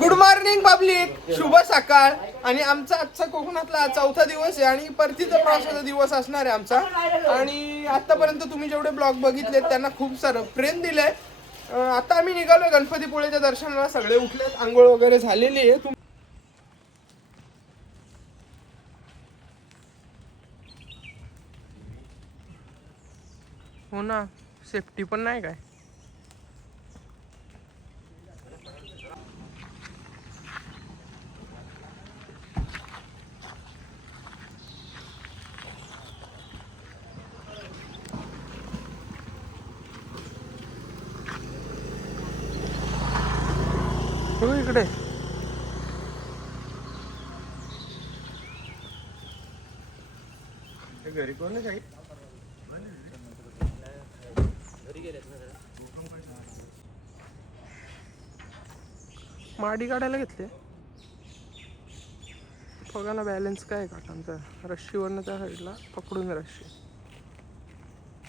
Good morning public, शुभ सकाळ. आणि आमचा आजचा कोकणातला चौथा दिवस आहे आणि परतीचा प्रवासाचा दिवस असणार आहे आमचा. आणि आतापर्यंत तुम्ही जेवढे ब्लॉग बघितले त्यांना खूप सारं प्रेम दिलंय. आता आम्ही निघालोय गणपतीपुळेच्या दर्शनाला. सगळे उठलेत, आंघोळ वगैरे झालेली आहे. हो ना, सेफ्टी पण नाही काय. हो इकडे घरी कोण नाही. माडी काढायला घेतले. बघा ना बॅलन्स काय काटांचा. रश्शीवरनं त्या साईडला पकडून रश्शी.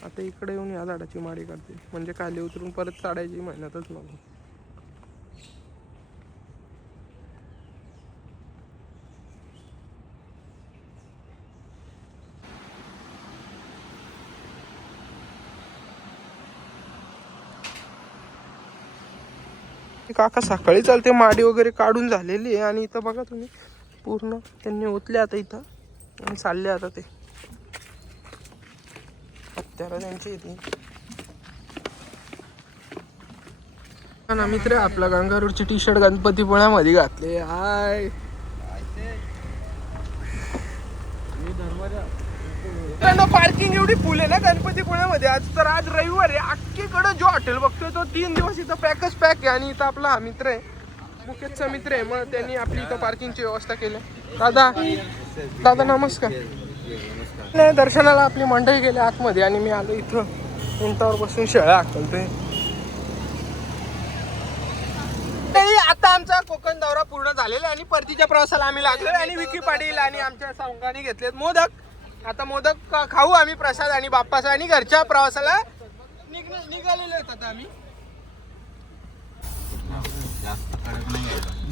आता इकडे येऊन या झाडाची माडी काढते म्हणजे खाली उतरून परत काढायची मेहनतच नको. काका सकाळी चालते. माडी वगैरे काढून झालेली आहे आणि इथं बघा तुम्ही पूर्ण त्यांनी ओतले आता इथं आणि चालले आता ते हत्यारा त्यांची इथे. ना मित्र आपला गंगारूरची टी शर्ट गणपतीपुळ्यामध्ये घातले. हाय पार्किंग एवढी फुल आहे ना गणपतीपुळ्यामध्ये. आज तर आज रविवार आहे. अख्खीकडे जो हॉटेल बघतोय तो 3 दिवस इथं पॅकच पॅक आहे. आणि इथं आपला हा मित्र आहे, मुकेशचा मित्र आहे. मग त्यांनी आपली इथं पार्किंगची व्यवस्था केली. दादा दादा नमस्कार. नाही, दर्शनाला आपली मंडळी गेली आतमध्ये आणि मी आलो इथं उंटावर बसून शेळ्या हाकलतोय. आता आमचा कोकण दौरा पूर्ण झालेला आणि परतीच्या प्रवासाला आम्ही लागलो. आणि विकी पाटील आणि आमच्या संघाने घेतलेत मोदक. आता मोदक खाऊ आम्ही प्रसाद आणि बाप्पाचा. आणि घरच्या प्रवासाला निघालेलो आहेत आता आम्ही.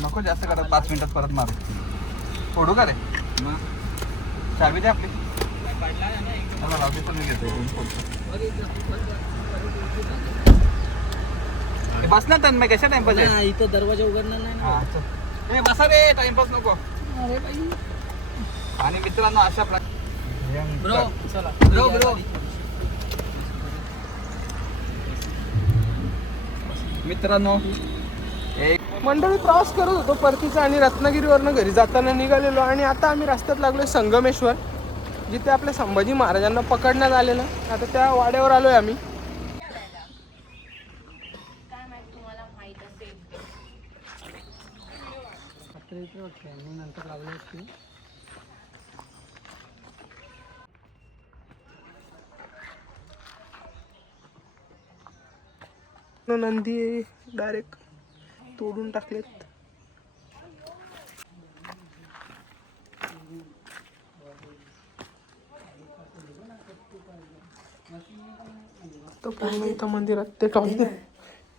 नको जास्त करा, 5 मिनिटात परत मारू. फोडू का रे? चावी दे आपली. बस ना तन्मय, कशा टाइमपास आहे? इथं दरवाजा उघडणार नाही. बसा रे, टाइमपास नको. आणि मित्रांनो अशा मित्रांनो मंडळी प्रवास करत होतो परतीचा आणि रत्नागिरीवरनं घरी जाताना निघालेलो. आणि आता आम्ही रस्त्यात लागलोय संगमेश्वर, जिथे आपल्या संभाजी महाराजांना पकडण्यात आलेलं. आता त्या वाड्यावर आलोय आम्ही. नंतर लावले असते. नंदी डायरेक्ट तोडून टाकलेत. तर पूर्ण इथं मंदिरात ते टॉप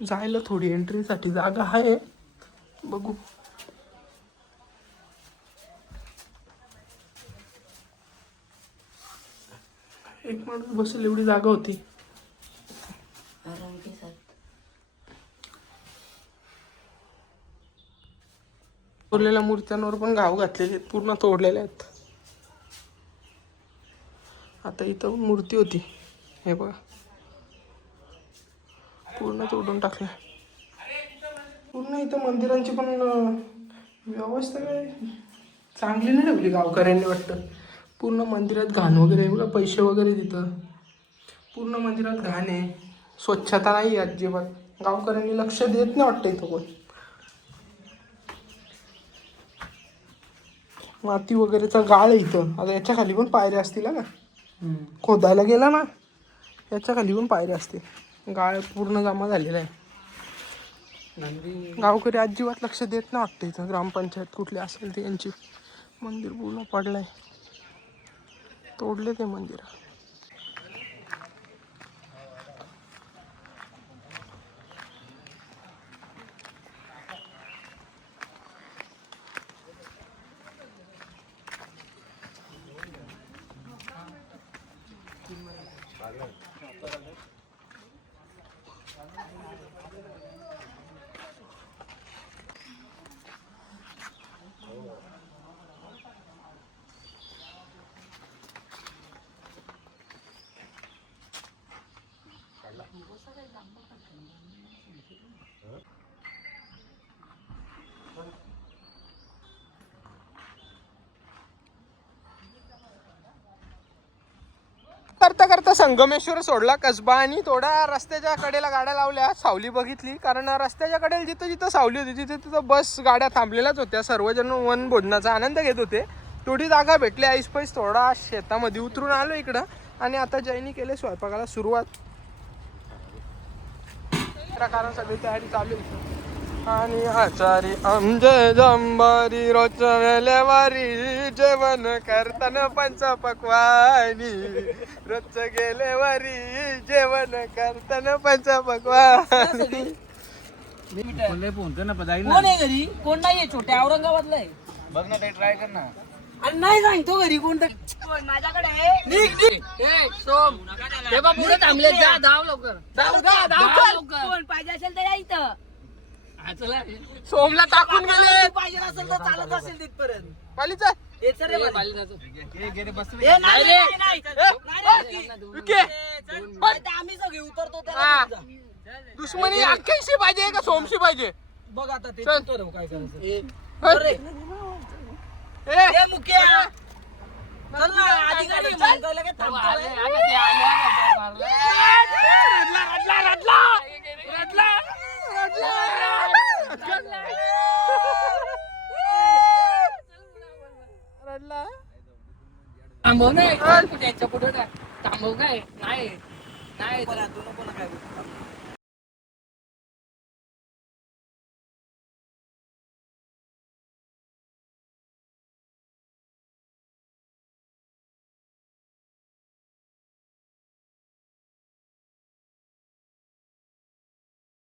जायला थोडी एंट्रीसाठी जागा आहे, बघू. एक माणूस बसेल एवढी जागा होती. तोडलेल्या मूर्त्यांवर पण घाव घातलेले आहेत, पूर्ण तोडलेल्या आहेत. आता इथं मूर्ती होती, हे बघा पूर्ण तोडून टाकल्या. पूर्ण इथं मंदिरांची पण व्यवस्था काय चांगली नाही ठेवली गावकऱ्यांनी वाटतं. पूर्ण मंदिरात घाण वगैरे, बघा पैसे वगैरे तिथं. पूर्ण मंदिरात घाण आहे, स्वच्छता नाही अजिबात. गावकऱ्यांनी लक्ष देत नाही वाटतं इथं कोण. माती वगैरेचा गाळ आहे इथं. आता याच्या खाली पण पायऱ्या असतील ना, खोदायला गेला ना याच्या खाली पण पायऱ्या असतील. गाळ पूर्ण जमा झालेला आहे. गावकरी अजिबात लक्ष देत नाही वाटतं इथं. ग्रामपंचायत कुठली असेल ते यांची. मंदिर पूर्ण पडलंय, तोडले ते मंदिर. करता करता संगमेश्वर सोडला कसबा आणि थोडा रस्त्याच्या कडेला गाड्या लावल्या. सावली बघितली, कारण रस्त्याच्या कडेला जिथं जिथं सावली होती तिथे तिथं बस गाड्या थांबलेल्याच होत्या. सर्वजण वनभोजनाचा आनंद घेत होते. थोडी जागा भेटली ऐस पैस थोडा शेतामध्ये उतरून आलो इकडं. आणि आता जैनी केले स्वयंपाकाला सुरुवात. कारण सगळी तयारी चालू आहे. आणि आचारी आमचे जंबारी रोज वेलेवारी जेवण करताना पंच पक्वानी रोज गेलेवारी जेवण करताना पंच पक्वानी. कोण आहे घरी? कोण नाहीये? छोट्या औरंगाबादला आहे. बघ ना, काही ट्राय कर ना. अरे नाही सांगतो घरी कोणतं. माझ्याकडे पुढे थांबले. जा धाव लवकर. कोण पाहिजे असेल तर या इथं. सोमला टाकून गेले. पाहिजे असेल तर चालत असेल तिथपर्यंत. पालीचा हे चल रे बाली. बस हे नाही रे, नाही. विके. आम्ही सगळे उतरतो हा. त्याला. दुश्मनी अख्ख्याशी पाहिजे का सोमशी पाहिजे? बघ आता ते चल. ठरव काय करायचं. अरे. ए, हे मुख्या चल ना, आधी गाडी म्हणतोय लगेच थांबतोय. रडला. थांबव नाही त्याच्या पुढे थांबव काय नाही नाही नको ना काय बोलू.